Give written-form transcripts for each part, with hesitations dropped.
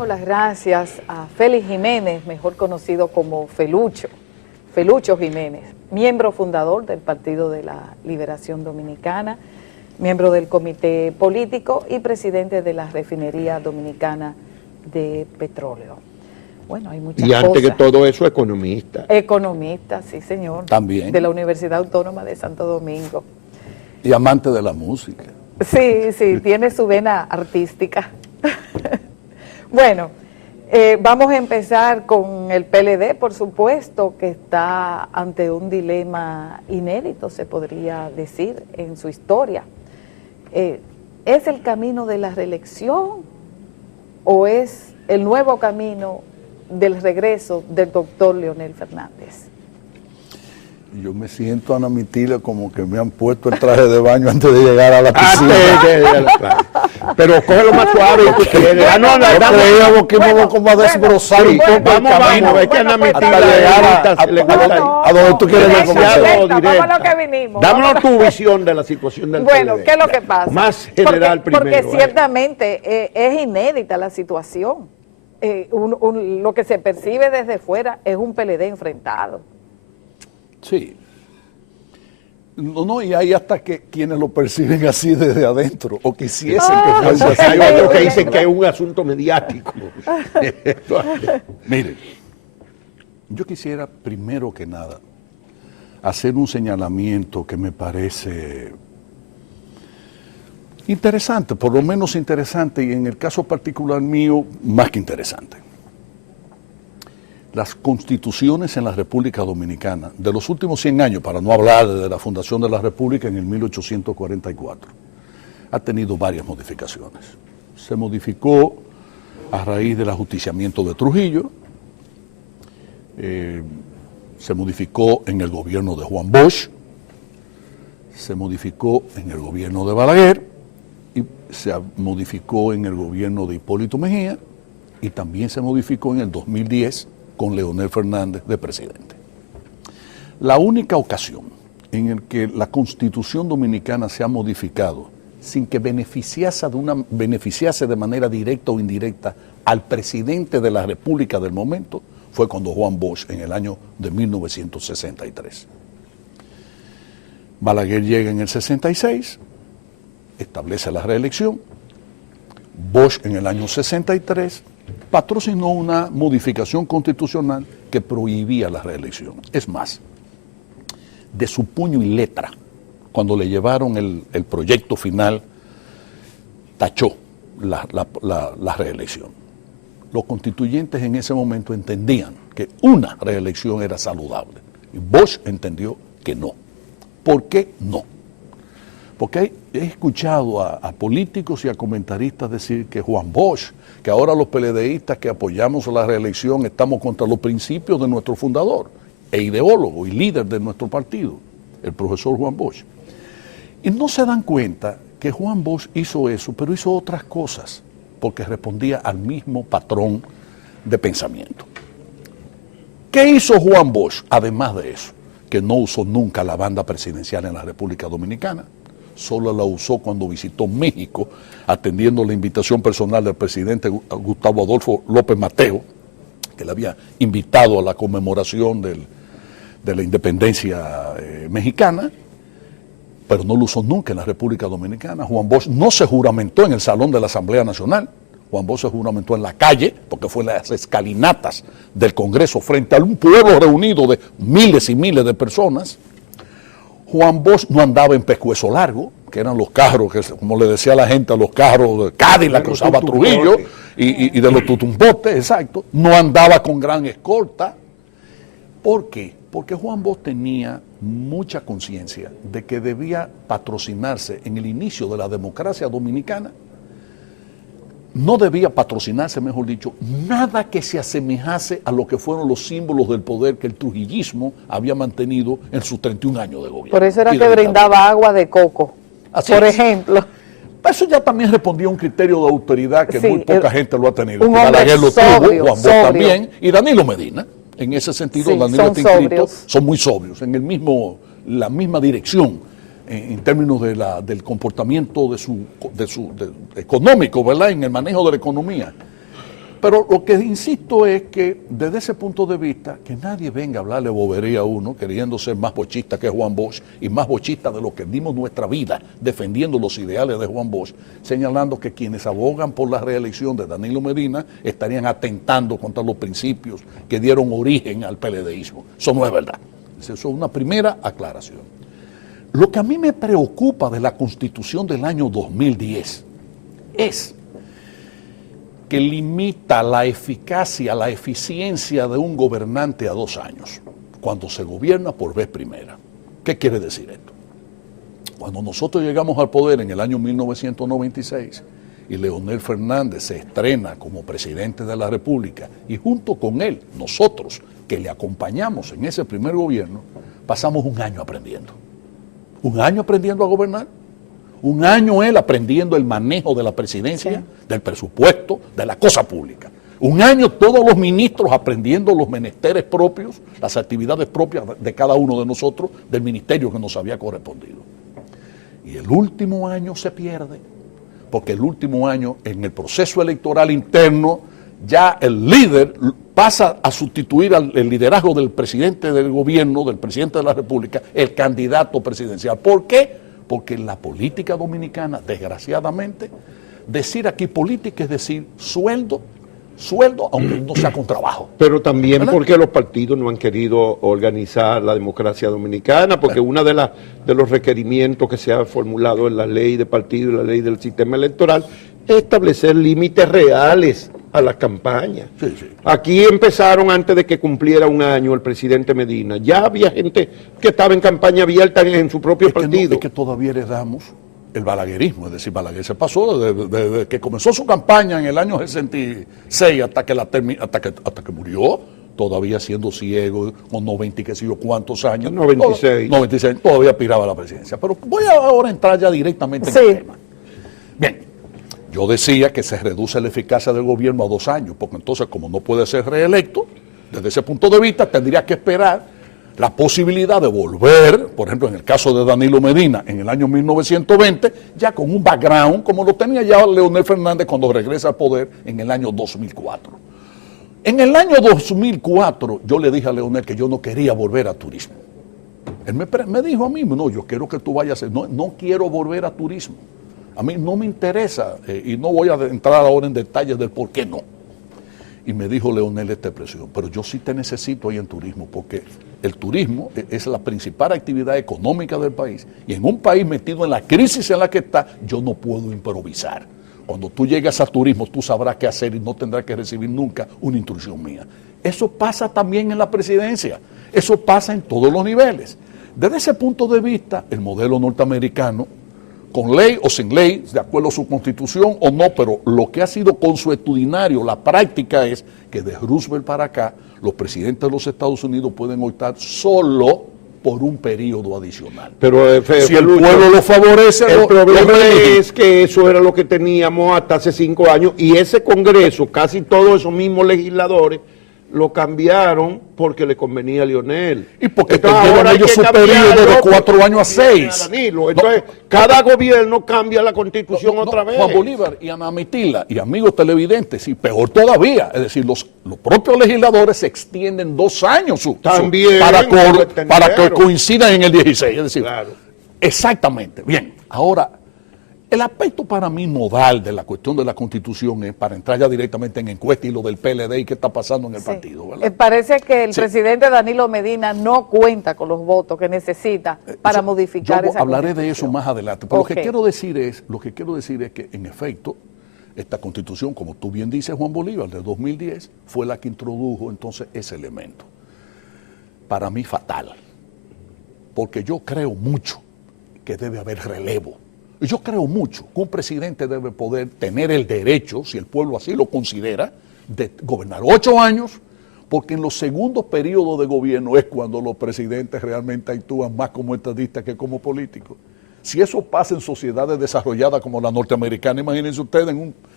damos las gracias a Félix Jiménez, mejor conocido como Felucho Jiménez, miembro fundador del Partido de la Liberación Dominicana, miembro del Comité Político y presidente de la Refinería Dominicana de Petróleo. Bueno, hay muchas cosas. Y antes que todo eso, economista. Economista, sí señor. También. De la Universidad Autónoma de Santo Domingo. Y amante de la música. Sí, tiene su vena artística. Bueno, vamos a empezar con el PLD, por supuesto, que está ante un dilema inédito, se podría decir, en su historia. ¿Es el camino de la reelección o es el nuevo camino del regreso del doctor Leonel Fernández? Yo me siento, Ana Mitila, como que me han puesto el traje de baño antes de llegar a la piscina. Pero cógelo más suave y tú quieres. Creíamos que íbamos como a desbrozar un poco el camino. Es que Ana Mitila a donde tú quieres llegar. Dámonos tu visión de la situación del Bueno, PLD. ¿qué es lo que pasa? Más general porque primero. Porque ciertamente es inédita la situación. Lo que se percibe desde fuera es un PLD enfrentado. Sí. No, y hay hasta que quienes lo perciben así desde adentro, o quisiesen que fuese así. Hay otros que dicen que es un asunto mediático. Mire, yo quisiera primero que nada hacer un señalamiento que me parece interesante, por lo menos interesante, y en el caso particular mío, más que interesante. Las constituciones en la República Dominicana de los últimos 100 años, para no hablar de la fundación de la República en el 1844, ha tenido varias modificaciones. Se modificó a raíz del ajusticiamiento de Trujillo, se modificó en el gobierno de Juan Bosch, se modificó en el gobierno de Balaguer, y se modificó en el gobierno de Hipólito Mejía, y también se modificó en el 2010 con Leonel Fernández de presidente. La única ocasión en la que la Constitución Dominicana se ha modificado sin que beneficiase de manera directa o indirecta al presidente de la República del momento fue cuando Juan Bosch, en el año de 1963. Balaguer llega en el 66, establece la reelección. Bosch, en el año 63, patrocinó una modificación constitucional que prohibía la reelección. Es más, de su puño y letra, cuando le llevaron el proyecto final, tachó la reelección. Los constituyentes en ese momento entendían que una reelección era saludable y Bosch entendió que no. ¿Por qué no? Porque he escuchado a políticos y a comentaristas decir que Juan Bosch, que ahora los PLDistas que apoyamos la reelección estamos contra los principios de nuestro fundador e ideólogo y líder de nuestro partido, el profesor Juan Bosch. Y no se dan cuenta que Juan Bosch hizo eso, pero hizo otras cosas, porque respondía al mismo patrón de pensamiento. ¿Qué hizo Juan Bosch, además de eso? Que no usó nunca la banda presidencial en la República Dominicana, solo la usó cuando visitó México, atendiendo la invitación personal del presidente Gustavo Adolfo López Mateo, que le había invitado a la conmemoración de la independencia mexicana, pero no lo usó nunca en la República Dominicana. Juan Bosch no se juramentó en el Salón de la Asamblea Nacional, Juan Bosch se juramentó en la calle, porque fue en las escalinatas del Congreso, frente a un pueblo reunido de miles y miles de personas. Juan Bosch no andaba en pescuezo largo, que eran los carros, que como le decía la gente, los carros de Cadillac que usaba Trujillo, y de los tutumbotes, exacto. No andaba con gran escolta. ¿Por qué? Porque Juan Bosch tenía mucha conciencia de que debía patrocinarse en el inicio de la democracia dominicana. No debía patrocinarse, mejor dicho, nada que se asemejase a lo que fueron los símbolos del poder que el trujillismo había mantenido en sus 31 años de gobierno. Por eso era que brindaba agua de coco, por ejemplo. Eso ya también respondía a un criterio de autoridad que muy poca gente lo ha tenido. Balaguer lo tuvo, Juan Bosch también, y Danilo Medina. En ese sentido, Danilo Tincrito son muy sobrios, en la misma dirección. En términos del comportamiento económico, ¿verdad? En el manejo de la economía. Pero lo que insisto es que desde ese punto de vista, que nadie venga a hablarle bobería a uno, queriendo ser más bochista que Juan Bosch y más bochista de lo que dimos nuestra vida defendiendo los ideales de Juan Bosch, señalando que quienes abogan por la reelección de Danilo Medina estarían atentando contra los principios que dieron origen al PLDismo. Eso no es verdad. Eso es una primera aclaración. Lo que a mí me preocupa de la Constitución del año 2010 es que limita la eficacia, la eficiencia de un gobernante a 2 años, cuando se gobierna por vez primera. ¿Qué quiere decir esto? Cuando nosotros llegamos al poder en el año 1996 y Leonel Fernández se estrena como presidente de la República y junto con él, nosotros que le acompañamos en ese primer gobierno, pasamos 1 año aprendiendo. 1 año aprendiendo a gobernar. 1 año él aprendiendo el manejo de la presidencia, sí, del presupuesto, de la cosa pública. 1 año todos los ministros aprendiendo los menesteres propios, las actividades propias de cada uno de nosotros, del ministerio que nos había correspondido. Y el último año se pierde, porque el último año en el proceso electoral interno ya el líder pasa a sustituir el liderazgo del presidente del gobierno, del presidente de la República, el candidato presidencial. ¿Por qué? Porque en la política dominicana, desgraciadamente, decir aquí política es decir sueldo, aunque no sea con trabajo. Pero también, ¿verdad?, porque los partidos no han querido organizar la democracia dominicana, porque uno de los requerimientos que se ha formulado en la ley de partido y la ley del sistema electoral es establecer límites reales a las campañas. Sí, sí. Aquí empezaron antes de que cumpliera 1 año el presidente Medina. Ya había gente que estaba en campaña abierta en su propio partido. Es que todavía heredamos el balaguerismo, es decir, Balaguer se pasó desde que comenzó su campaña en el año 66 hasta que murió, todavía siendo ciego, con 90 y qué sé yo cuántos años. 96. 96, todavía aspiraba a la presidencia. Pero voy ahora a entrar ya directamente en el tema. Bien. Yo decía que se reduce la eficacia del gobierno a 2 años, porque entonces como no puede ser reelecto, desde ese punto de vista tendría que esperar la posibilidad de volver, por ejemplo en el caso de Danilo Medina en el año 1920, ya con un background como lo tenía ya Leonel Fernández cuando regresa al poder en el año 2004. En el año 2004 yo le dije a Leonel que yo no quería volver a turismo. Él me dijo a mí, no, yo quiero que tú vayas, no quiero volver a turismo. A mí no me interesa y no voy a entrar ahora en detalles del por qué no. Y me dijo Leonel esta expresión, pero yo sí te necesito ahí en turismo, porque el turismo es la principal actividad económica del país. Y en un país metido en la crisis en la que está, yo no puedo improvisar. Cuando tú llegas a turismo, tú sabrás qué hacer y no tendrás que recibir nunca una instrucción mía. Eso pasa también en la presidencia. Eso pasa en todos los niveles. Desde ese punto de vista, el modelo norteamericano, con ley o sin ley, de acuerdo a su constitución o no, pero lo que ha sido consuetudinario, la práctica es que de Roosevelt para acá, los presidentes de los Estados Unidos pueden optar solo por un periodo adicional. Pero si el pueblo lo favorece, el problema es que eso era lo que teníamos hasta hace 5 años y ese Congreso, casi todos esos mismos legisladores, lo cambiaron porque le convenía a Leonel. Y porque tuvieron ellos su periodo de 4 años a 6. Entonces, cada gobierno cambia la constitución otra vez. Juan Bolívar y Ana Mitila y amigos televidentes, y peor todavía, es decir, los propios legisladores se extienden 2 años para que coincidan en el 16. Es decir, claro, exactamente. Bien, ahora, el aspecto para mí nodal de la cuestión de la Constitución es, para entrar ya directamente en encuesta y lo del PLD y qué está pasando en el partido, ¿verdad? Parece que el presidente Danilo Medina no cuenta con los votos que necesita para modificar esa hablaré de eso más adelante, pero lo que quiero decir es que, en efecto, esta Constitución, como tú bien dices, Juan Bolívar, de 2010, fue la que introdujo entonces ese elemento. Para mí fatal, porque yo creo mucho que debe haber relevo. Yo creo mucho que un presidente debe poder tener el derecho, si el pueblo así lo considera, de gobernar 8 años, porque en los segundos periodos de gobierno es cuando los presidentes realmente actúan más como estadistas que como políticos. Si eso pasa en sociedades desarrolladas como la norteamericana, imagínense ustedes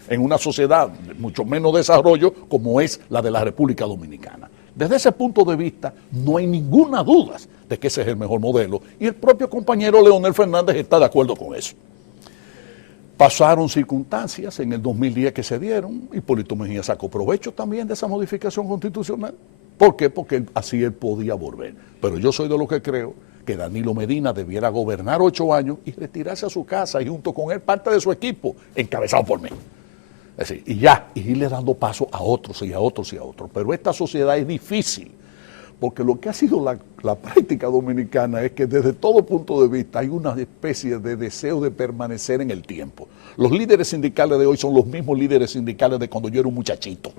en una sociedad de mucho menos desarrollo como es la de la República Dominicana. Desde ese punto de vista, no hay ninguna duda de que ese es el mejor modelo, y el propio compañero Leonel Fernández está de acuerdo con eso. Pasaron circunstancias en el 2010 que se dieron, Hipólito Mejía sacó provecho también de esa modificación constitucional. ¿Por qué? Porque así él podía volver. Pero yo soy de los que creo que Danilo Medina debiera gobernar 8 años y retirarse a su casa y junto con él parte de su equipo, encabezado por mí. Es decir, y ya, y irle dando paso a otros y a otros y a otros. Pero esta sociedad es difícil, porque lo que ha sido la práctica dominicana es que desde todo punto de vista hay una especie de deseo de permanecer en el tiempo. Los líderes sindicales de hoy son los mismos líderes sindicales de cuando yo era un muchachito.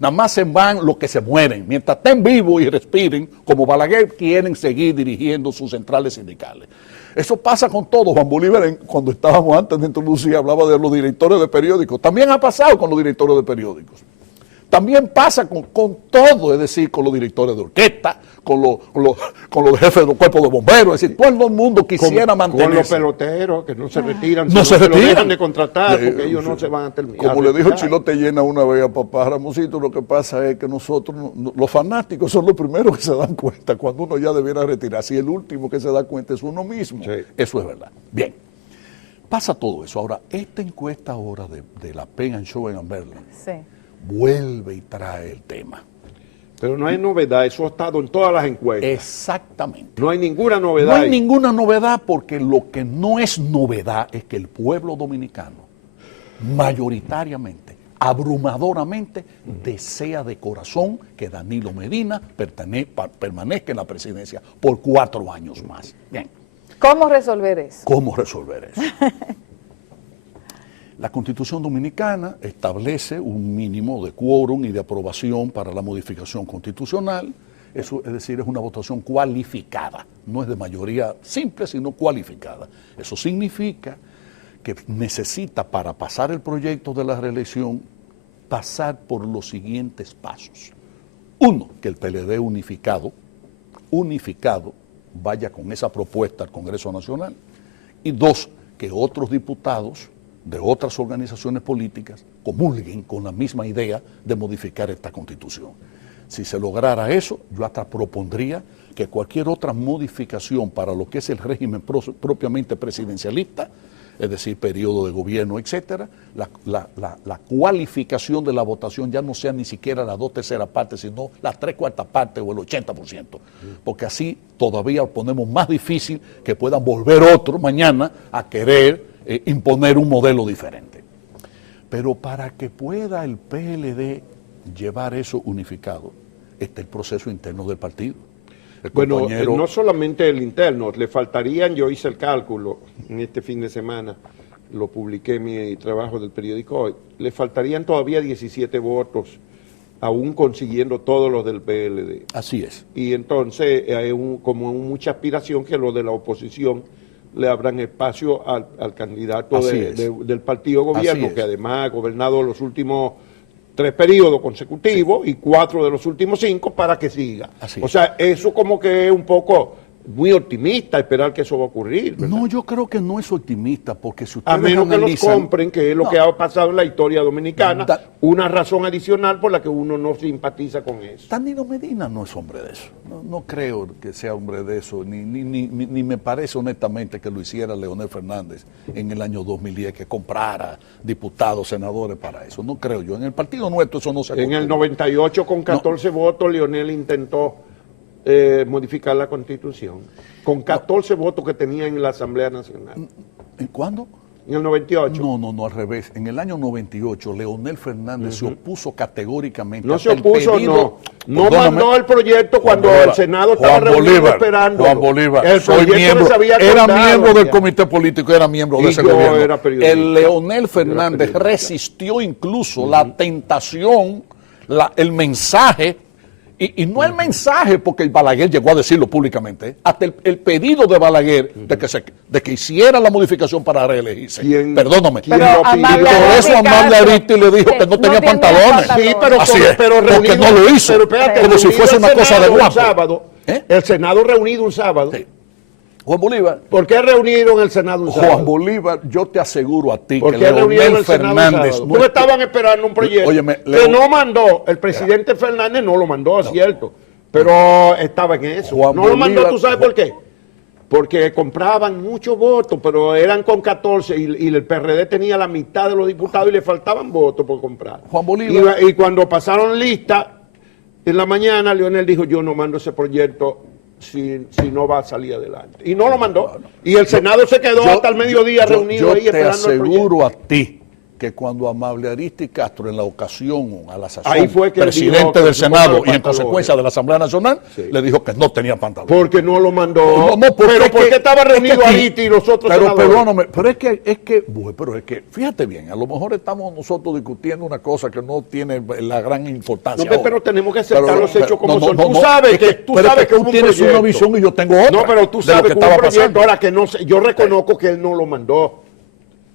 Nada más se van los que se mueren. Mientras estén vivos y respiren, como Balaguer, quieren seguir dirigiendo sus centrales sindicales. Eso pasa con todos. Juan Bolívar, cuando estábamos antes de introducir, hablaba de los directores de periódicos. También ha pasado con los directores de periódicos. También pasa con todo, es decir, con los directores de orquesta, con los jefes de los cuerpos de bomberos, es decir, todo el mundo quisiera mantenerse. Con los peloteros que no se retiran, no se retiran. Lo dejan de contratar porque ellos no se van a terminar. Como le dijo Chilote Llena una vez a papá Ramosito, lo que pasa es que nosotros, los fanáticos, son los primeros que se dan cuenta cuando uno ya debiera retirarse y el último que se da cuenta es uno mismo. Sí. Eso es verdad. Bien, pasa todo eso. Ahora, esta encuesta ahora de la Penn and Show en Amberlin, sí, vuelve y trae el tema. Pero no hay novedad, eso ha estado en todas las encuestas. Exactamente. No hay ninguna novedad. No hay ninguna novedad porque lo que no es novedad es que el pueblo dominicano mayoritariamente, abrumadoramente, desea de corazón que Danilo Medina permanezca en la presidencia por 4 años más. Bien. ¿Cómo resolver eso? ¿Cómo resolver eso? La Constitución Dominicana establece un mínimo de quórum y de aprobación para la modificación constitucional. Eso, es decir, es una votación cualificada. No es de mayoría simple, sino cualificada. Eso significa que necesita, para pasar el proyecto de la reelección, pasar por los siguientes pasos. 1, que el PLD unificado, vaya con esa propuesta al Congreso Nacional. Y 2, que otros diputados de otras organizaciones políticas comulguen con la misma idea de modificar esta Constitución. Si se lograra eso, yo hasta propondría que cualquier otra modificación para lo que es el régimen propiamente presidencialista, es decir, periodo de gobierno, etcétera, la cualificación de la votación ya no sea ni siquiera la 2/3 partes, sino la 3/4 partes o el 80%, porque así todavía ponemos más difícil que puedan volver otros mañana a querer imponer un modelo diferente. Pero para que pueda el PLD llevar eso unificado, está el proceso interno del partido. Bueno, no solamente el interno, le faltarían, yo hice el cálculo en este fin de semana, lo publiqué en mi trabajo del periódico Hoy, le faltarían todavía 17 votos, aún consiguiendo todos los del PLD. Así es. Y entonces hay como mucha aspiración que los de la oposición le abran espacio al candidato del partido gobierno, que además ha gobernado los últimos 3 periodos consecutivos y 4 de los últimos 5 para que siga. O sea, eso como que es un poco muy optimista esperar que eso va a ocurrir, ¿verdad? No, yo creo que no es optimista, porque si ustedes a menos analizan, que los compren, que es lo que ha pasado en la historia dominicana, una razón adicional por la que uno no simpatiza con eso. Danilo Medina no es hombre de eso, no creo que sea hombre de eso, ni me parece honestamente que lo hiciera Leonel Fernández en el año 2010, que comprara diputados, senadores para eso, no creo yo. En el partido nuestro eso no se acostumbra. En el 98 con 14 votos Leonel intentó modificar la Constitución, con 14 votos que tenía en la Asamblea Nacional. ¿En cuándo? En el 98. No, al revés. En el año 98, Leonel Fernández se opuso categóricamente. No se opuso, no mandó el proyecto cuando el Senado estaba reunido esperando. Juan Bolívar, era miembro del comité político, era miembro de ese gobierno. El Leonel Fernández resistió incluso la tentación, el mensaje. Y no el mensaje, porque Balaguer llegó a decirlo públicamente, hasta el pedido de Balaguer de que hiciera la modificación para reelegirse. Perdóname. Pero por eso Amable Arisти le dijo que no tenía pantalones. Sí, pero porque no lo hizo. Pero espérate, como si fuese una cosa de guapo. Sábado, el Senado reunido un sábado. Sí. Juan Bolívar. ¿Por qué reunido en el Senado un sábado? Juan Bolívar, yo te aseguro a ti que Leonel Fernández... No estaban esperando un proyecto que no mandó, el presidente Fernández no lo mandó, es cierto, pero estaba en eso. No lo mandó, ¿tú sabes por qué? porque compraban muchos votos, pero eran con 14 y el PRD tenía la mitad de los diputados y le faltaban votos por comprar. Juan Bolívar. Y cuando pasaron lista, en la mañana Leonel dijo, yo no mando ese proyecto si no va a salir adelante. Y no lo mandó. Y el Senado se quedó hasta el mediodía reunido ahí esperando el proyecto. Yo te aseguro a ti que cuando Amable Ariztí Castro, en la ocasión, a la sazón, ahí fue que presidente del Senado y en consecuencia de la Asamblea Nacional, le dijo que no tenía pantalón. Porque no lo mandó. No, pero ¿por qué estaba reunido Ariztí y los otros senadores? Perdóname, pero es que, fíjate bien, a lo mejor estamos nosotros discutiendo una cosa que no tiene la gran importancia. No, pero tenemos que aceptar los hechos como son. Tú sabes que tú tienes una visión y yo tengo otra. No, pero tú sabes que hubo un proyecto. Ahora que no sé, yo reconozco que él no lo mandó.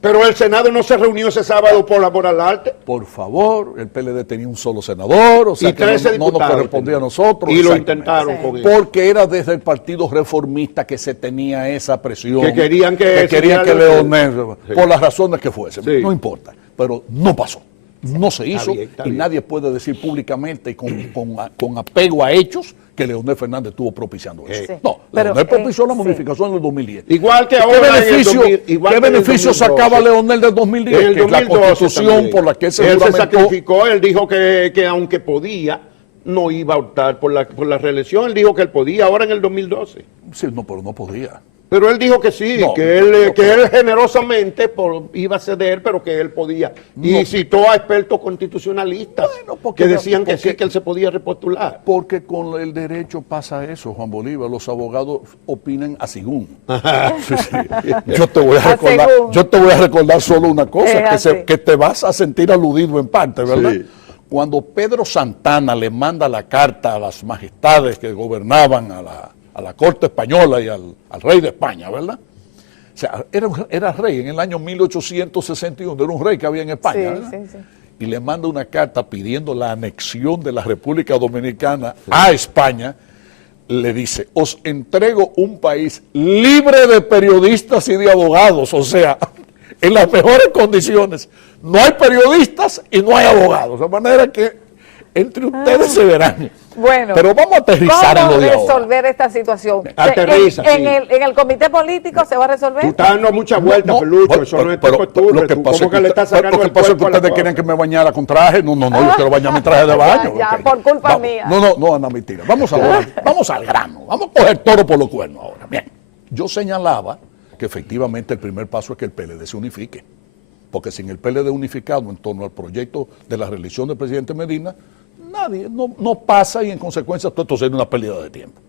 Pero el Senado no se reunió ese sábado por amor al arte. Por favor, el PLD tenía un solo senador, o sea, y 13 no nos correspondía a nosotros. Y lo intentaron con eso. Porque era desde el Partido Reformista que se tenía esa presión. Que querían que Leonel, por las razones que fuesen, no importa. Pero no pasó. No se hizo está y bien. nadie puede decir públicamente con apego a hechos que Leonel Fernández estuvo propiciando eso. Sí. No, Pero, Leonel propició la modificación en el 2010. Igual que ahora ¿Qué beneficio sacaba Leonel del 2010? En el Que es la 2012 constitución también. por la que él se se juramentó. sacrificó, él dijo que aunque podía, no iba a optar por la reelección. Él dijo que él podía ahora en el 2012. Sí, no, pero no podía. Pero él dijo que sí, No, que él generosamente iba a ceder, pero que él podía. Y citó a expertos constitucionalistas que decían que sí, que él se podía repostular. Porque con el derecho pasa eso, Juan Bolívar. Los abogados opinan a según. Sí, sí. Yo te voy a recordar solo una cosa, que te vas a sentir aludido en parte, ¿verdad? Sí. Cuando Pedro Santana le manda la carta a las majestades que gobernaban a la corte española y al rey de España, ¿verdad? O sea, era rey en el año 1861, era un rey que había en España, ¿verdad? Sí. Y le manda una carta pidiendo la anexión de la República Dominicana a España. Le dice, os entrego un país libre de periodistas y de abogados, o sea, en las mejores condiciones. No hay periodistas y no hay abogados, de manera que entre ustedes se verán. Bueno, pero vamos a aterrizar en lo de ahora. ¿Cómo resolver esta situación? Aterriza, en el comité político se va a resolver. Tú estás dando muchas vueltas, Pelucho, eso no es tu costumbre. ¿Cómo que le estás sacando el cuerpo a la ustedes quieren que me bañara con traje? No, yo quiero bañar mi traje de baño. Ya, por culpa mía. No, Ana, mentira. Vamos al grano. Vamos a coger toro por los cuernos ahora. Bien, yo señalaba que efectivamente el primer paso es que el PLD se unifique. Porque sin el PLD unificado en torno al proyecto de la reelección del presidente Medina, nadie, no pasa y en consecuencia todo esto sería una pérdida de tiempo.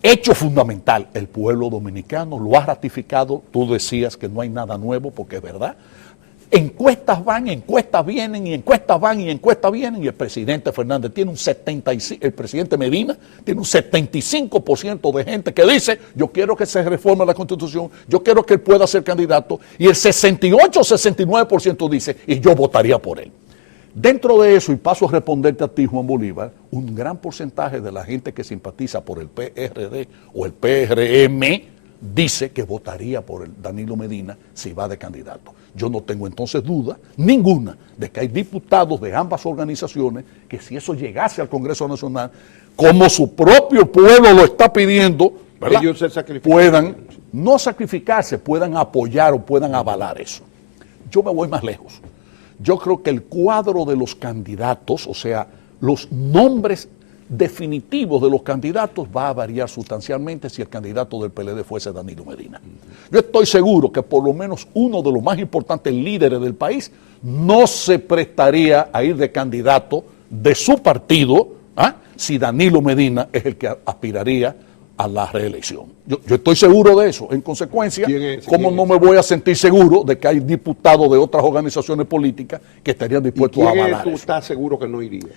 Hecho fundamental, el pueblo dominicano lo ha ratificado, tú decías que no hay nada nuevo porque es verdad. Encuestas van, encuestas vienen y encuestas van y encuestas vienen y el presidente Fernández tiene el presidente Medina tiene un 75% de gente que dice yo quiero que se reforme la Constitución, yo quiero que él pueda ser candidato y el 68-69% dice y yo votaría por él. Dentro de eso, y paso a responderte a ti, Juan Bolívar, un gran porcentaje de la gente que simpatiza por el PRD o el PRM dice que votaría por el Danilo Medina si va de candidato. Yo no tengo entonces duda ninguna de que hay diputados de ambas organizaciones que si eso llegase al Congreso Nacional, como su propio pueblo lo está pidiendo, ¿verdad? Ellos se sacrifican. Puedan no sacrificarse, puedan apoyar o puedan avalar eso. Yo me voy más lejos. Yo creo que el cuadro de los candidatos, o sea, los nombres definitivos de los candidatos va a variar sustancialmente si el candidato del PLD fuese Danilo Medina. Yo estoy seguro que por lo menos uno de los más importantes líderes del país no se prestaría a ir de candidato de su partido si Danilo Medina es el que aspiraría a la reelección. Yo estoy seguro de eso. En consecuencia, ¿cómo no me voy a sentir seguro de que hay diputados de otras organizaciones políticas que estarían dispuestos a avalar eso? ¿Tú estás seguro que no iría?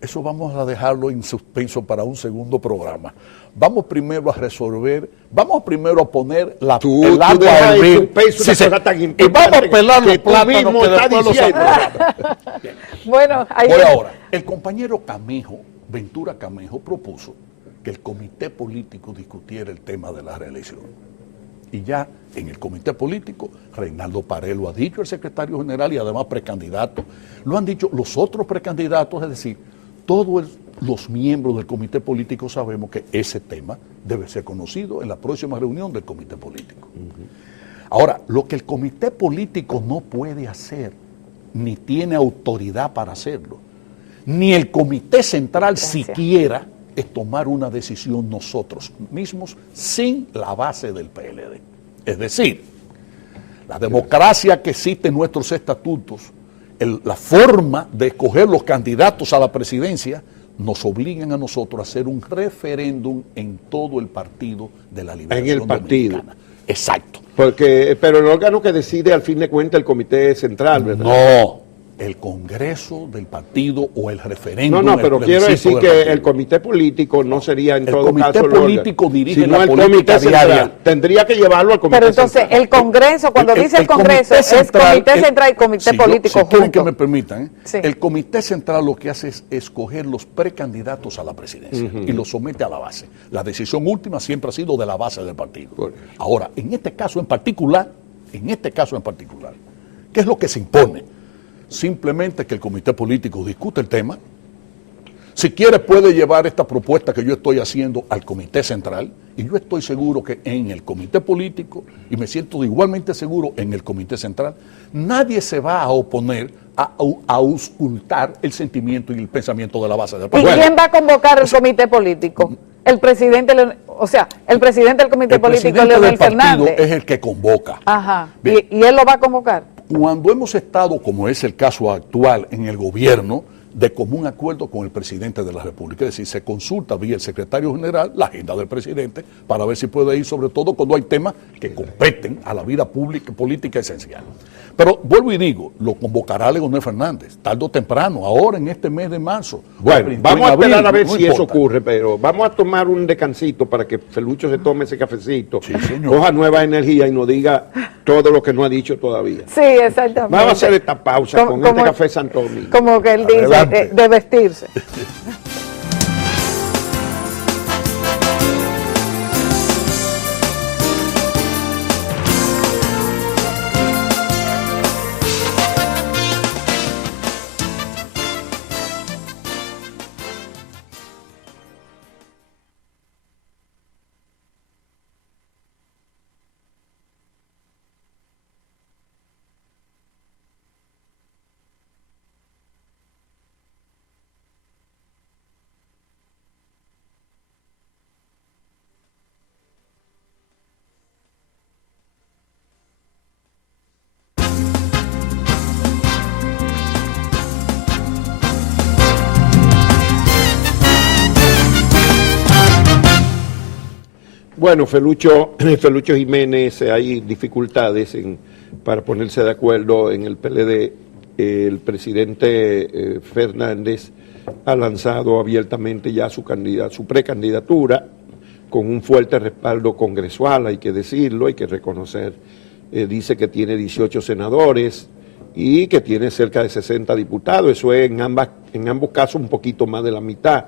Eso vamos a dejarlo en suspenso para un segundo programa. Vamos primero a resolver, vamos primero a poner el agua a hervir. Y vamos a pelar los plátanos que después los Bueno, voy ahora. El compañero Ventura Camejo, propuso que el comité político discutiera el tema de la reelección. Y ya en el comité político, Reinaldo Pared lo ha dicho, el secretario general y además precandidato, lo han dicho los otros precandidatos, es decir, todos los miembros del comité político sabemos que ese tema debe ser conocido en la próxima reunión del comité político. Ahora, lo que el comité político no puede hacer, ni tiene autoridad para hacerlo, ni el comité central siquiera, es tomar una decisión nosotros mismos sin la base del PLD. Es decir, la democracia que existe en nuestros estatutos, la forma de escoger los candidatos a la presidencia, nos obligan a nosotros a hacer un referéndum en todo el Partido de la Liberación En el partido. Dominicana. Exacto. Pero el órgano que decide al fin de cuentas el comité central, ¿verdad? No, el Congreso del partido o el referéndum. No, pero quiero decir que partido. el comité político no sería en todo caso El comité político dirige sino la el política comité central. diaria. Tendría que llevarlo al comité Pero entonces central. el Congreso, cuando dice el Congreso, es comité central y comité político si quieren que juntos. me permitan, Sí. el comité central lo que hace es escoger los precandidatos a la presidencia y los somete a la base. La decisión última siempre ha sido de la base del partido. Ahora, en este caso en particular, ¿qué es lo que se impone? Simplemente que el comité político discute el tema. Si quiere puede llevar esta propuesta que yo estoy haciendo al comité central, y yo estoy seguro que en el comité político, y me siento igualmente seguro en el comité central, nadie se va a oponer a auscultar el sentimiento y el pensamiento de la base del ¿Y partido. quién va a convocar el comité político? El presidente, el presidente del comité El político, presidente del Leonel partido Fernández. es el que convoca. Ajá. Bien. ¿Y él lo va a convocar? Cuando hemos estado, como es el caso actual, en el gobierno, de común acuerdo con el presidente de la República, es decir, se consulta vía el secretario general la agenda del presidente para ver si puede ir, sobre todo cuando hay temas que competen a la vida pública, política esencial. Pero vuelvo y digo, lo convocará Leonel Fernández, tarde o temprano, ahora en este mes de marzo. Bueno, vamos a esperar a ver no si eso importa. ocurre, pero vamos a tomar un descansito para que Felucho se tome ese cafecito, Sí, señor. coja nueva energía y nos diga todo lo que no ha dicho todavía. Sí, exactamente. Vamos a hacer esta pausa con este café Santo Domingo. Como que él dice, Adelante. de vestirse. Bueno, Felucho Jiménez, hay dificultades para ponerse de acuerdo en el PLD. El presidente Fernández ha lanzado abiertamente ya su precandidatura con un fuerte respaldo congresual, hay que decirlo, hay que reconocer. Dice que tiene 18 senadores y que tiene cerca de 60 diputados, eso es en ambos casos un poquito más de la mitad.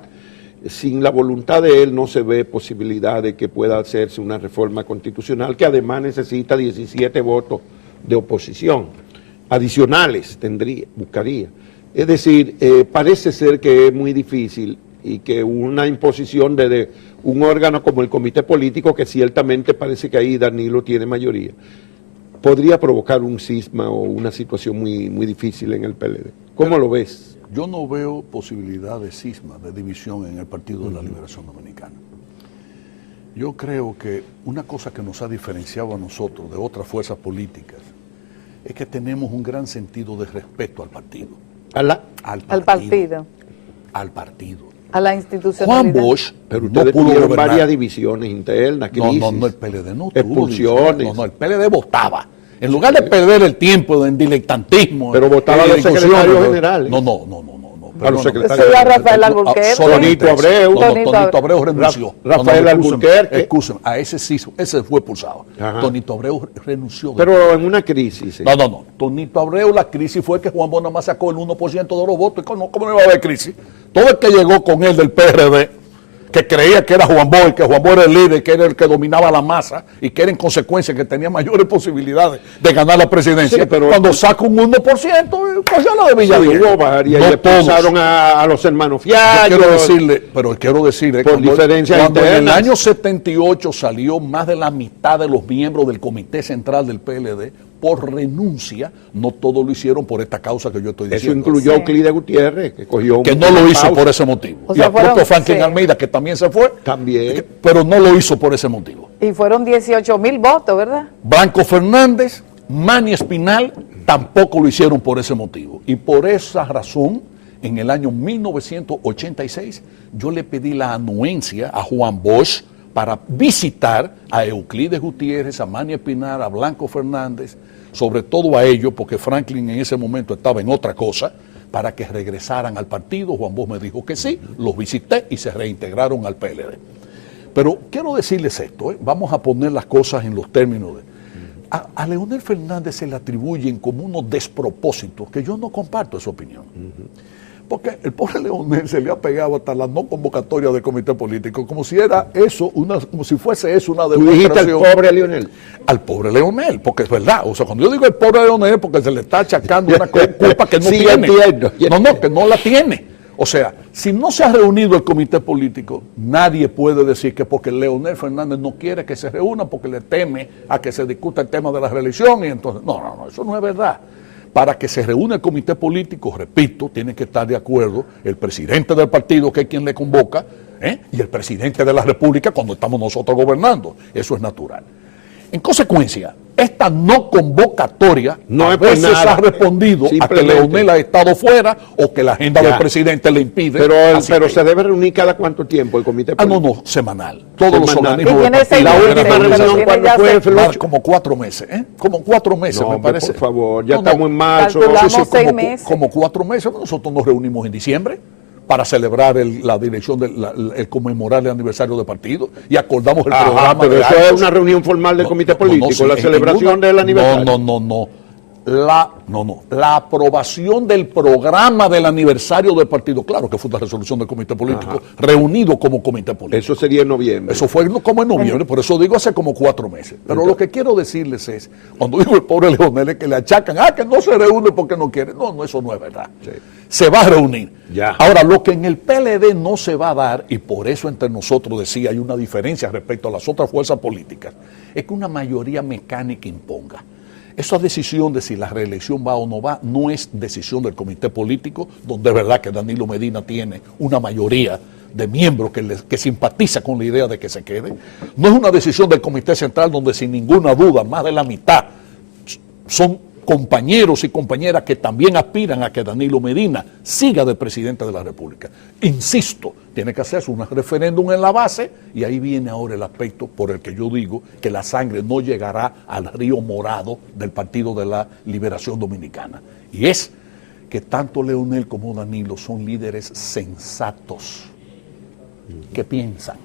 Sin la voluntad de él no se ve posibilidad de que pueda hacerse una reforma constitucional que además necesita 17 votos de oposición. Adicionales buscaría. Es decir, parece ser que es muy difícil y que una imposición de un órgano como el comité político, que ciertamente parece que ahí Danilo tiene mayoría, podría provocar un cisma o una situación muy, muy difícil en el PLD. ¿Cómo lo ves? Yo no veo posibilidad de cisma, de división en el Partido de la Liberación Dominicana. Yo creo que una cosa que nos ha diferenciado a nosotros de otras fuerzas políticas es que tenemos un gran sentido de respeto al partido. Al partido. Al partido. A la institucionalidad. Juan Bosch Pero no ustedes pudo tuvieron gobernar. varias divisiones internas, crisis, No, el PLD no tuvo expulsiones. división. No, el PLD votaba. En lugar de perder el tiempo en dilectantismo. Pero votaba a los secretarios generales. No. A los Perdóname. secretarios. Sí, a Rafael Alburquerque. Tonito Abreu. Tonito Abreu renunció. Rafael Alburquerque. Escúchame, a ese sí, ese fue expulsado. Ajá. Tonito Abreu renunció. Pero en una crisis. ¿sí? No. Tonito Abreu, la crisis fue que Juan Bosch nada más sacó el 1% de los votos. ¿Cómo no iba a haber crisis? Todo el que llegó con él del PRD que creía que era Juan Bosch, que Juan Bosch era el líder, que era el que dominaba la masa y que era en consecuencia que tenía mayores posibilidades de ganar la presidencia, Sí, pero cuando saca un 1%, pues ya lo de Villadiego. Hubo varias, No y expulsaron todos. a los hermanos Yo Fiallo. quiero decirle, Por cuando diferencias en el internas. año 78 salió más de la mitad de los miembros del Comité Central del PLD por renuncia, no todos lo hicieron por esta causa que yo estoy Eso diciendo. incluyó a Euclides Gutiérrez, que cogió Que un- no lo una hizo pausa. por ese motivo. O Y sea, al propio fueron- Franklin sí. Almeida, que también se fue, También. pero no lo hizo por ese motivo. Y fueron 18,000 votos, ¿verdad? Blanco Fernández, Manny Espinal, tampoco lo hicieron por ese motivo. Y por esa razón, en el año 1986, yo le pedí la anuencia a Juan Bosch para visitar a Euclides Gutiérrez, a Manny Espinal, a Blanco Fernández, sobre todo a ellos, porque Franklin en ese momento estaba en otra cosa, para que regresaran al partido. Juan Bosch me dijo que sí, los visité y se reintegraron al PLD. Pero quiero decirles esto, vamos a poner las cosas en los términos de... A Leonel Fernández se le atribuyen como unos despropósitos que yo no comparto esa opinión. Porque el pobre Leonel se le ha pegado hasta la no convocatoria del comité político, como si era eso, como si fuese eso una Tú dijiste al demostración. pobre Lionel. Al pobre Leonel, porque es verdad. O sea, cuando yo digo el pobre Leonel es porque se le está achacando una culpa que no Sí, tiene. entiendo. No, que no la tiene. O sea, si no se ha reunido el comité político, nadie puede decir que porque Leonel Fernández no quiere que se reúna porque le teme a que se discuta el tema de la reelección y entonces, no, eso no es verdad. Para que se reúna el comité político, repito, tiene que estar de acuerdo el presidente del partido, que es quien le convoca, y el presidente de la República cuando estamos nosotros gobernando. Eso es natural. En consecuencia, esta no convocatoria No a es por veces nada. ha respondido a que Simplemente. Leonel ha estado fuera o que la agenda Ya. del presidente le impide. Pero asistir. se debe reunir cada cuánto tiempo el comité político. No, semanal. Todos los Semanal. organismos Y tiene del partido 6 La meses, deben última pero reunirse. reunión, tiene ¿cuándo ya fue, seis- Felucho? Como 4 meses, Como 4 meses, No, me hombre, parece. por favor, ya No, no. estamos en marzo. Calculamos Sí, 6 como, meses. como 4 meses. Nosotros nos reunimos en diciembre para celebrar la dirección, el conmemorar el aniversario del partido y acordamos el Ajá, programa pero de eso es actos. una reunión formal del comité político, sí, la en celebración ninguna- del aniversario. No. La aprobación del programa del aniversario del partido, claro que fue una resolución del comité político, reunido como comité político. Eso sería en noviembre. Eso fue como en noviembre, por eso digo hace como 4 meses. Pero lo que quiero decirles es, cuando digo el pobre Leonel, es que le achacan, que no se reúne porque no quiere. No, eso no es verdad. Sí. Se va a reunir. Ya. Ahora, lo que en el PLD no se va a dar, y por eso entre nosotros decía hay una diferencia respecto a las otras fuerzas políticas, es que una mayoría mecánica imponga. Esa decisión de si la reelección va o no va no es decisión del comité político, donde es verdad que Danilo Medina tiene una mayoría de miembros que simpatiza con la idea de que se quede. No es una decisión del comité central donde sin ninguna duda más de la mitad son compañeros y compañeras que también aspiran a que Danilo Medina siga de presidente de la República. Insisto, tiene que hacerse un referéndum en la base y ahí viene ahora el aspecto por el que yo digo que la sangre no llegará al río morado del Partido de la Liberación Dominicana. Y es que tanto Leonel como Danilo son líderes sensatos que piensan.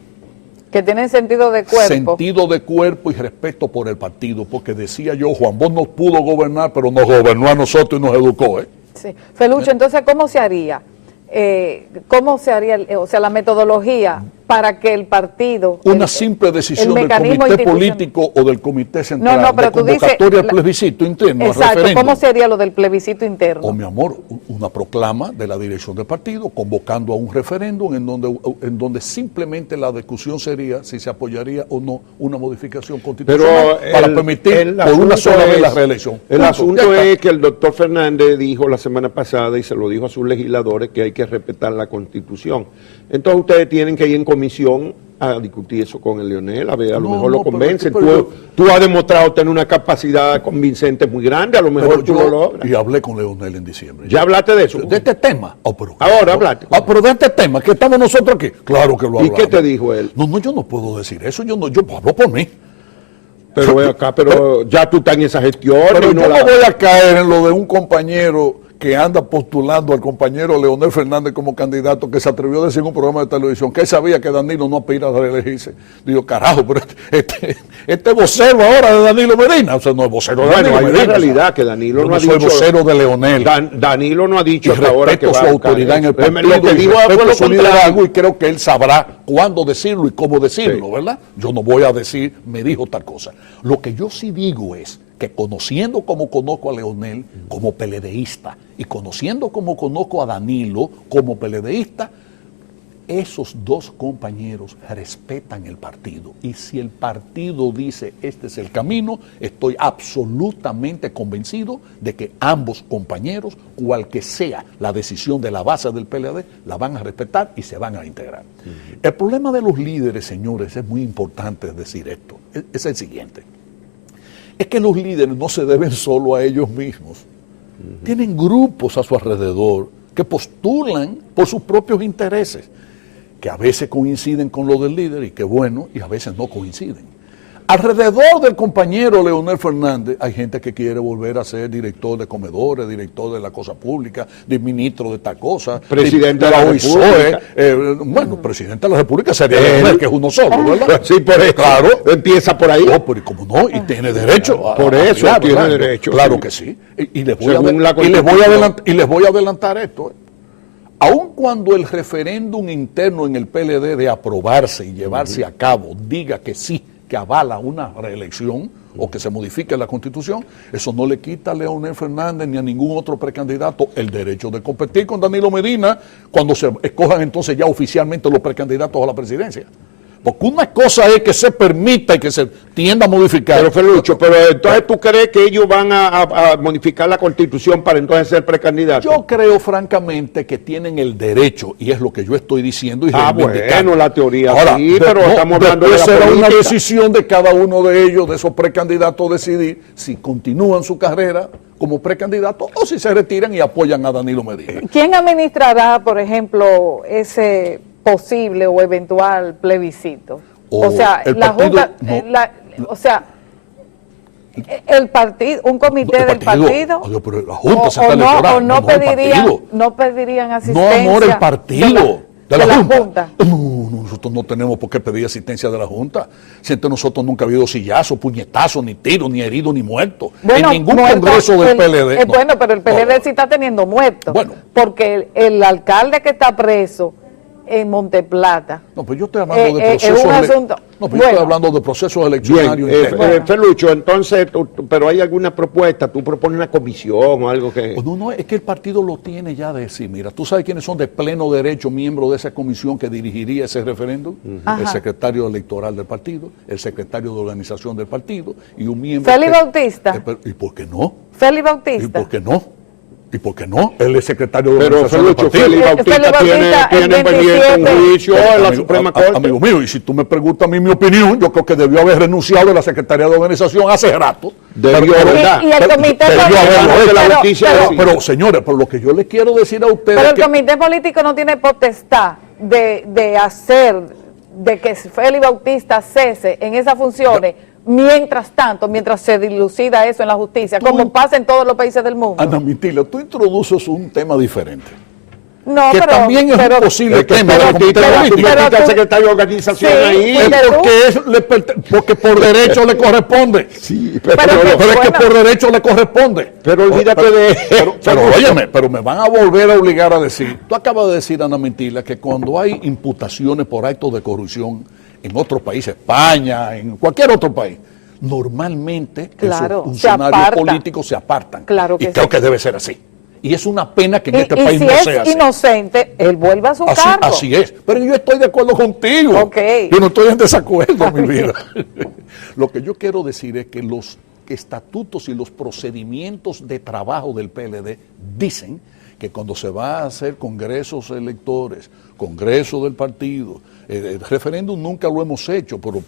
Que tienen sentido de cuerpo. Sentido de cuerpo y respeto por el partido, porque decía yo, Juan Bosch no pudo gobernar, pero nos gobernó a nosotros y nos educó. Sí. Felucho, entonces, ¿cómo se haría? O sea, la metodología para que el partido... Una simple decisión del mecanismo comité institucional. político o del comité central No, pero de tú dices convocatoria al la- plebiscito interno, al Exacto, referéndum. ¿cómo sería lo del plebiscito interno? O mi amor, una proclama de la dirección del partido convocando a un referéndum en donde simplemente la discusión sería si se apoyaría o no una modificación constitucional para permitir por una sola vez la reelección. El Punto. asunto Ya está. es que el doctor Fernández dijo la semana pasada y se lo dijo a sus legisladores que hay que respetar la Constitución. Entonces ustedes tienen que ir en comisión a discutir eso con el Leonel, a ver, a lo No, mejor lo no, pero- convencen. pero- Tú has demostrado tener una capacidad convincente muy grande, a lo mejor Pero tú lo logras. y hablé con Leonel en diciembre. ¿Ya hablaste de eso? De este tema. Ahora hablaste. Pero de este tema, que estamos nosotros aquí. Claro que lo ¿Y hablamos. qué te dijo él? No, yo no puedo decir eso. Yo hablo por mí. Pero ve acá, ya tú estás en esa gestión. Pero y no yo la- no voy a caer en lo de un compañero que anda postulando al compañero Leonel Fernández como candidato, que se atrevió a decir en un programa de televisión que él sabía que Danilo no aspira a reelegirse. Digo, carajo, pero este vocero ahora de Danilo Medina, o sea, no es vocero de Danilo Bueno, hay Medina. una realidad que Danilo Yo no ha soy dicho. vocero de Leonel. Danilo no ha dicho Y hasta ahora que respeto va su a buscar autoridad en el eso. partido, Lo que y dijo fue respeto lo su contrario. liderazgo, y creo que él sabrá cuándo decirlo y cómo decirlo, Sí. ¿verdad? Yo no voy a decir, me dijo tal cosa. Lo que yo sí digo es que conociendo como conozco a Leonel como PLDista y conociendo como conozco a Danilo como PLDista, esos dos compañeros respetan el partido, y si el partido dice este es el camino, estoy absolutamente convencido de que ambos compañeros, cual que sea la decisión de la base del PLD, la van a respetar y se van a integrar. El problema de los líderes, señores, es muy importante decir esto, es el siguiente: es que los líderes no se deben solo a ellos mismos, tienen grupos a su alrededor que postulan por sus propios intereses, que a veces coinciden con lo del líder, y que bueno, y a veces no coinciden. Alrededor del compañero Leonel Fernández hay gente que quiere volver a ser director de comedores, director de la cosa pública, de ministro de tal cosa, Presidente de la de la OISOE. República. Bueno, presidente de la República sería Leonel, que es uno solo, ¿verdad? Sí, por eso. Claro. Empieza por ahí. No, pero ¿cómo no? Y tiene derecho. Por eso aspirar, tiene ¿verdad? derecho, Claro sí. que sí. Y les voy, Según la y les voy a Constitución. y les voy a adelantar esto. Aun cuando el referéndum interno en el PLD de aprobarse y llevarse a cabo diga que sí, que avala una reelección o que se modifique la Constitución, eso no le quita a Leonel Fernández ni a ningún otro precandidato el derecho de competir con Danilo Medina cuando se escojan entonces ya oficialmente los precandidatos a la presidencia. Porque una cosa es que se permita y que se tienda a modificar. Pero Felucho, pero entonces tú crees que ellos van a modificar la Constitución para entonces ser precandidatos. Yo creo francamente que tienen el derecho, y es lo que yo estoy diciendo y reivindicando. bueno, la teoría Ahora, sí, pero estamos hablando de la después será una política. decisión de cada uno de ellos, de esos precandidatos, decidir si continúan su carrera como precandidatos o si se retiran y apoyan a Danilo Medina. ¿Quién administrará, por ejemplo, ese posible o eventual plebiscito? O O sea, el la partido- Junta, no. o sea, el partido, un comité El del partido, Oye, pero la Junta Central no, Electoral, o no, el partido. no pedirían No, asistencia. amor, el partido. de la Junta. No, nosotros no tenemos por qué pedir asistencia de la Junta. Si entre nosotros nunca ha habido sillazo, puñetazo, ni tiro, ni herido, ni muerto. Bueno, en ningún muerto, congreso del el- PLD. no. Bueno, pero el PLD No. sí está teniendo muertos. Bueno. Porque el alcalde que está preso en Monteplata. No, pues yo estoy hablando de es procesos. un asunto. No, pero yo Bueno. estoy hablando de procesos eleccionarios Bien, internos. Felucho, entonces, pero hay alguna propuesta, tú propones una comisión o algo que... Pues no, es que el partido lo tiene ya de decir. Mira, ¿tú sabes quiénes son de pleno derecho miembros de esa comisión que dirigiría ese referéndum? Ajá. El secretario electoral del partido, el secretario de organización del partido y un miembro... Félix Bautista. ¿Y por qué no? Félix ¿Y Bautista. por qué no? ¿Y por qué no? Él es secretario de Pero organización del Felucho, partido. Félix Bautista Félix Bautista, tiene el pendiente un 27. juicio en la Amigo- Suprema a- Corte. Amigo mío, y si tú me preguntas a mí mi opinión, yo creo que debió haber renunciado de la Secretaría de Organización hace rato. Debió, ¿verdad? Y el comité Debió político- haberlo hecho. la pero- justicia pero- decide. Pero, señores, por lo que yo le quiero decir a ustedes Pero el que- comité político no tiene potestad de hacer, de que Félix Bautista cese en esas funciones, mientras tanto, mientras se dilucida eso en la justicia, Tú- como pasa en todos los países del mundo. Ana Mitila, tú introduces un tema diferente, No, que también es un posible Es que tema pero del comité tú político. metiste al tú- secretario de organización Sí, ahí. pues, Porque por derecho le corresponde. Sí, Pero Pero es que bueno. por derecho le corresponde. Pero olvídate de... Pero óyeme, pero me van a volver a obligar a decir, tú acabas de decir, Ana Mentila, que cuando hay imputaciones por actos de corrupción en otros países, España, en cualquier otro país, normalmente Claro, esos se funcionarios apartan. políticos se apartan. Claro que y creo sí. que debe ser así. Y es una pena que en este y país si no es sea así. inocente, él vuelve a su Así, cargo. así es. Pero yo estoy de acuerdo contigo. Ok. Yo no estoy en desacuerdo, mi vida. Lo que yo quiero decir es que los estatutos y los procedimientos de trabajo del PLD dicen que cuando se va a hacer congresos electores, congreso del partido, el referéndum nunca lo hemos hecho, pero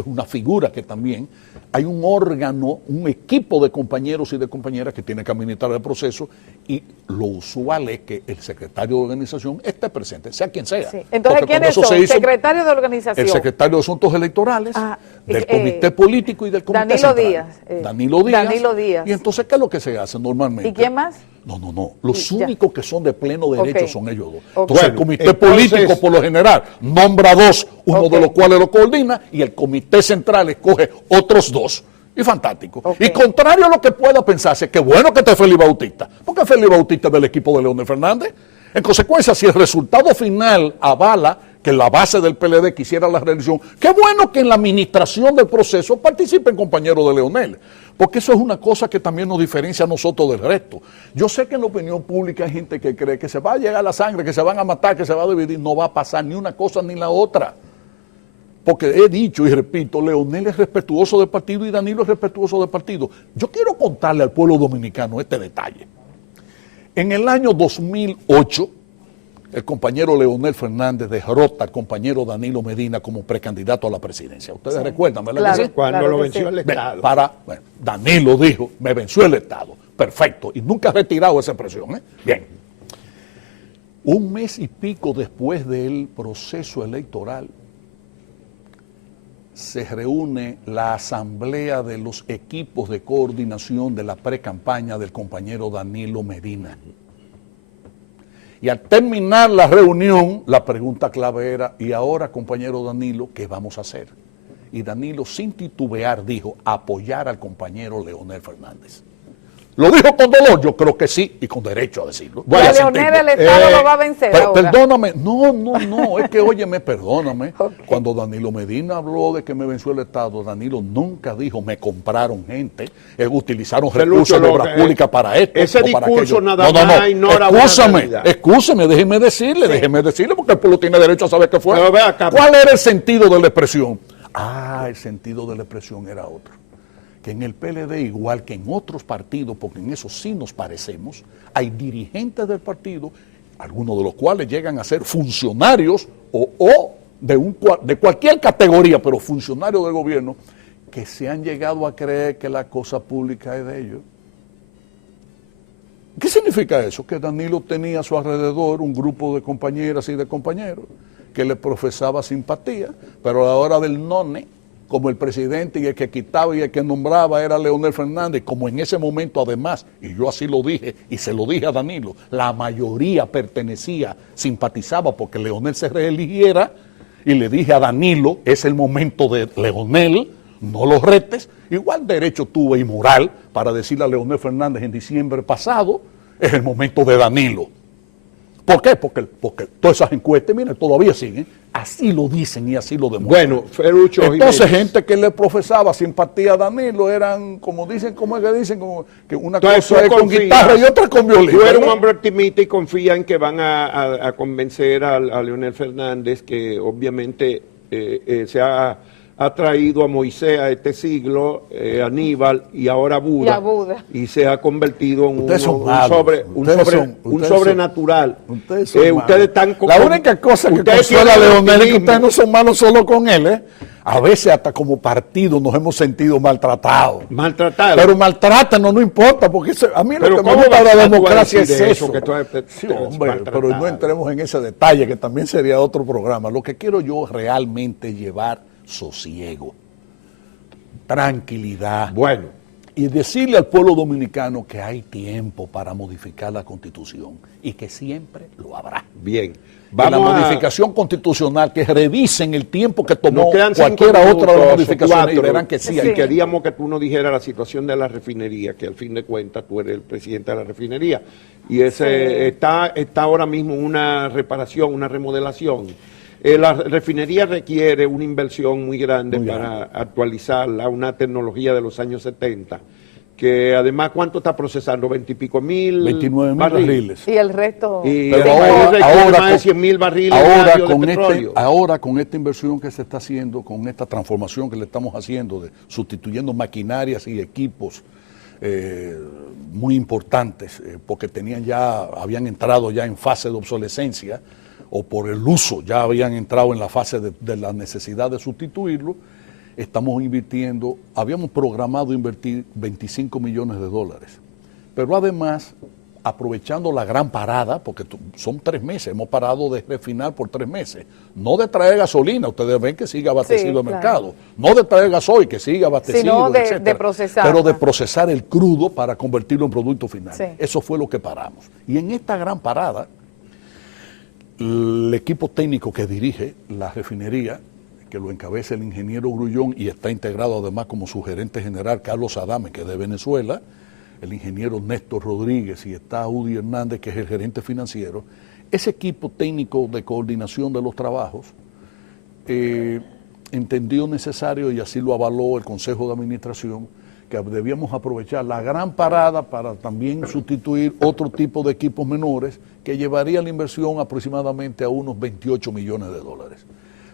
es una figura que también hay un órgano, un equipo de compañeros y de compañeras que tiene que administrar el proceso y lo usual es que el secretario de organización esté presente, sea quien sea. Sí. Entonces, ¿quiénes son? Secretario de organización. El secretario de Asuntos Electorales, del comité político y del comité Danilo central. Díaz. Danilo Díaz. Y entonces, ¿qué es lo que se hace normalmente? ¿Y quién más? No. Los únicos que son de pleno derecho son ellos dos. Entonces, el comité político, por lo general, nombra 2, uno de los cuales lo coordina, y el comité central escoge otros 2. Y fantástico. Y contrario a lo que pueda pensarse, que bueno que esté Félix Bautista, porque Félix Bautista es del equipo de Leonel Fernández. En consecuencia, si el resultado final avala que la base del PLD quisiera la reelección, qué bueno que en la administración del proceso participen compañeros de Leonel, porque eso es una cosa que también nos diferencia a nosotros del resto. Yo sé que en la opinión pública hay gente que cree que se va a llegar la sangre, que se van a matar, que se va a dividir. No va a pasar ni una cosa ni la otra. Porque he dicho y repito, Leonel es respetuoso del partido y Danilo es respetuoso del partido. Yo quiero contarle al pueblo dominicano este detalle. En el año 2008, el compañero Leonel Fernández derrota al compañero Danilo Medina como precandidato a la presidencia. Ustedes recuerdan, ¿verdad? Claro, que sí? Cuando lo venció el Estado. Danilo dijo, me venció el Estado. Perfecto. Y nunca ha retirado esa expresión. Bien. Un mes y pico después del proceso electoral, se reúne la asamblea de los equipos de coordinación de la pre-campaña del compañero Danilo Medina. Y al terminar la reunión, la pregunta clave era, ¿y ahora, compañero Danilo, qué vamos a hacer? Y Danilo, sin titubear, dijo, apoyar al compañero Leonel Fernández. ¿Lo dijo con dolor? Yo creo que sí, y con derecho a decirlo. ¿Y a Leonel el Estado lo va a vencer ahora? Perdóname, no, es que óyeme, perdóname. Cuando Danilo Medina habló de que me venció el Estado, Danilo nunca dijo, me compraron gente, utilizaron recursos de obra pública para esto. Ese discurso nada más ignora una realidad. Excúseme, déjeme decirle, porque el pueblo tiene derecho a saber qué fue. ¿Cuál era el sentido de la expresión? El sentido de la expresión era otro. Que en el PLD, igual que en otros partidos, porque en eso sí nos parecemos, hay dirigentes del partido, algunos de los cuales llegan a ser funcionarios o de cualquier categoría, pero funcionarios del gobierno, que se han llegado a creer que la cosa pública es de ellos. ¿Qué significa eso? Que Danilo tenía a su alrededor un grupo de compañeras y de compañeros que le profesaba simpatía, pero a la hora del none, como el presidente y el que quitaba y el que nombraba era Leonel Fernández, como en ese momento además, y yo así lo dije y se lo dije a Danilo, la mayoría pertenecía, simpatizaba porque Leonel se reeligiera, y le dije a Danilo, es el momento de Leonel, no los retes, igual derecho tuve y moral para decirle a Leonel Fernández en diciembre pasado, es el momento de Danilo. ¿Por qué? Porque todas esas encuestas, miren, todavía siguen, así lo dicen y así lo demuestran. Bueno, Ferrucho entonces Jiménez, gente que le profesaba simpatía a Danilo eran, como dicen, ¿cómo es que dicen? Como que una entonces cosa es con guitarra y otra con violín. Tú eres un ¿verdad? hombre optimista y confía en que van a convencer a Leonel Fernández, que obviamente se ha traído a Moisés a este siglo, Aníbal y ahora Buda, y se ha convertido en un sobrenatural. Ustedes están la única cosa que consuela a Leonel es que ustedes no son malos solo con él, A veces hasta como partido nos hemos sentido maltratados. Pero maltrátanos, no importa, porque a mí lo que me gusta de la democracia es eso. Sí, hombre, pero no entremos en ese detalle, que también sería otro programa. Lo que quiero yo realmente es llevar sosiego, tranquilidad. Bueno. Y decirle al pueblo dominicano que hay tiempo para modificar la Constitución y que siempre lo habrá. Bien. Vamos la modificación constitucional, que revisen el tiempo que tomó cualquiera otra de las modificaciones y verán que sí. Y queríamos que tú nos dijeras la situación de la refinería, que al fin de cuentas tú eres el presidente de la refinería. Y está ahora mismo una reparación, una remodelación. La refinería requiere una inversión muy grande para actualizarla, una tecnología de los años 70, que además, ¿cuánto está procesando? 20 y pico mil 29.000 barriles. Y el resto... Pero ahora más de 100.000 barriles de petróleo. Ahora, con esta inversión que se está haciendo, con esta transformación que le estamos haciendo, sustituyendo maquinarias y equipos muy importantes, porque habían entrado ya en fase de obsolescencia, o por el uso ya habían entrado en la fase de la necesidad de sustituirlo, estamos invirtiendo, habíamos programado invertir 25 millones de dólares, pero además, aprovechando la gran parada, porque son 3 meses, hemos parado de refinar por 3 meses, no de traer gasolina, ustedes ven que sigue abastecido el mercado, no de traer gasoil, que sigue abastecido, sino de etcétera, procesar. pero de procesar el crudo para convertirlo en producto final. Sí. Eso fue lo que paramos. Y en esta gran parada, el equipo técnico que dirige la refinería, que lo encabeza el ingeniero Grullón y está integrado además como su gerente general Carlos Adame, que es de Venezuela, el ingeniero Néstor Rodríguez y está Udi Hernández, que es el gerente financiero. Ese equipo técnico de coordinación de los trabajos entendió necesario, y así lo avaló el Consejo de Administración, que debíamos aprovechar la gran parada para también sustituir otro tipo de equipos menores que llevaría la inversión aproximadamente a unos 28 millones de dólares.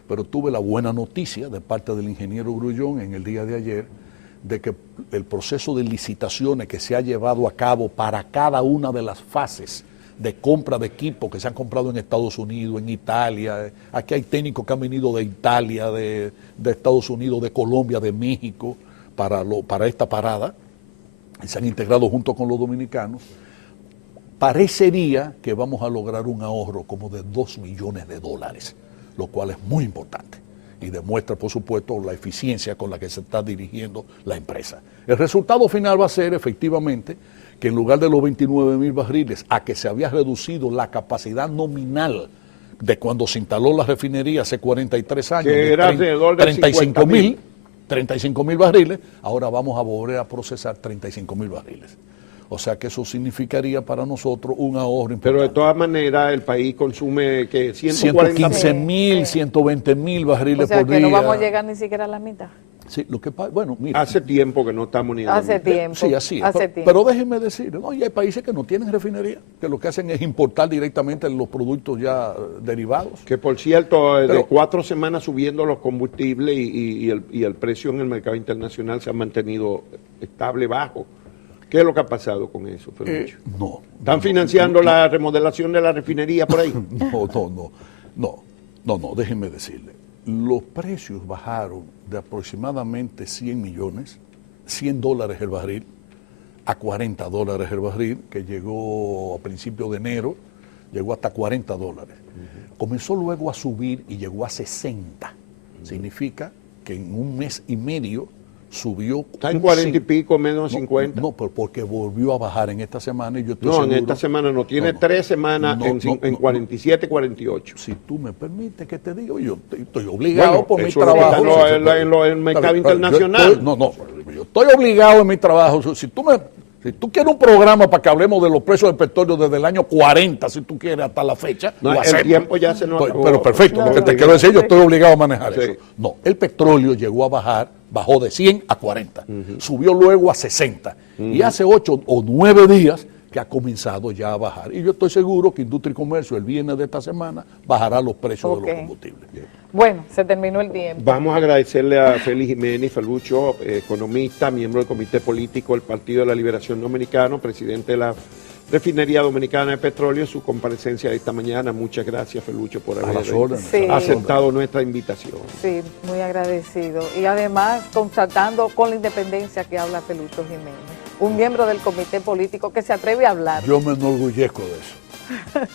Pero tuve la buena noticia de parte del ingeniero Grullón en el día de ayer de que el proceso de licitaciones que se ha llevado a cabo para cada una de las fases de compra de equipos que se han comprado en Estados Unidos, en Italia, aquí hay técnicos que han venido de Italia, de Estados Unidos, de Colombia, de México, para esta parada, y se han integrado junto con los dominicanos, parecería que vamos a lograr un ahorro como de 2 millones de dólares, lo cual es muy importante y demuestra, por supuesto, la eficiencia con la que se está dirigiendo la empresa. El resultado final va a ser, efectivamente, que en lugar de los 29.000 barriles, a que se había reducido la capacidad nominal de cuando se instaló la refinería hace 43 años, que era alrededor de 35.000 barriles, ahora vamos a volver a procesar 35.000 barriles. O sea que eso significaría para nosotros un ahorro importante. Pero de todas maneras el país consume que 115.000, 120.000 barriles o sea, por día. que no vamos a llegar ni siquiera a la mitad. Sí, lo que pasa, bueno, mira. Hace tiempo que no estamos ni a la Hace mitad. tiempo. Sí, así es. Hace Pero, tiempo. pero déjenme decir, ¿no? Y hay países que no tienen refinería, que lo que hacen es importar directamente los productos ya derivados. Que por cierto, de Pero- 4 semanas subiendo los combustibles y el precio en el mercado internacional se ha mantenido estable, bajo. ¿Qué es lo que ha pasado con eso, Ferruccio? No. ¿Están financiando la remodelación de la refinería por ahí? No, déjenme decirle. Los precios bajaron de aproximadamente 100 millones, $100 el barril, a $40 el barril, que llegó a principios de enero, llegó hasta $40. Comenzó luego a subir y llegó a 60. Significa que en un mes y medio subió. Está en 40 y pico, menos de 50. No, pero porque volvió a bajar en esta semana y yo estoy No, seguro. en esta semana no, tiene 3 semanas en 47, 48. Si tú me permites que te diga, yo estoy obligado Bueno, por mi eso es lo que trabajo. está en el mercado internacional. Yo estoy obligado en mi trabajo. Si tú quieres un programa para que hablemos de los precios del petróleo desde el año 40, si tú quieres, hasta la fecha, No, lo el hacemos. tiempo ya se nos acabó. Pero perfecto, No, lo que te no, quiero decir, yo estoy obligado a manejar Sí. eso. No, el petróleo llegó a bajar, bajó de 100 a 40, subió luego a 60, y hace 8 o 9 días que ha comenzado ya a bajar. Y yo estoy seguro que Industria y Comercio el viernes de esta semana bajará los precios de los combustibles. Bueno, se terminó el tiempo. Vamos a agradecerle a Félix Jiménez Ferruccio, economista, miembro del Comité Político del Partido de la Liberación Dominicano, presidente de la Refinería Dominicana de Petróleo, su comparecencia esta mañana. Muchas gracias, Ferruccio, por A haber las órdenes. Sí. aceptado nuestra invitación. Sí, muy agradecido. Y además, constatando con la independencia que habla Felucho Jiménez, un miembro del comité político que se atreve a hablar. Yo me enorgullezco de eso.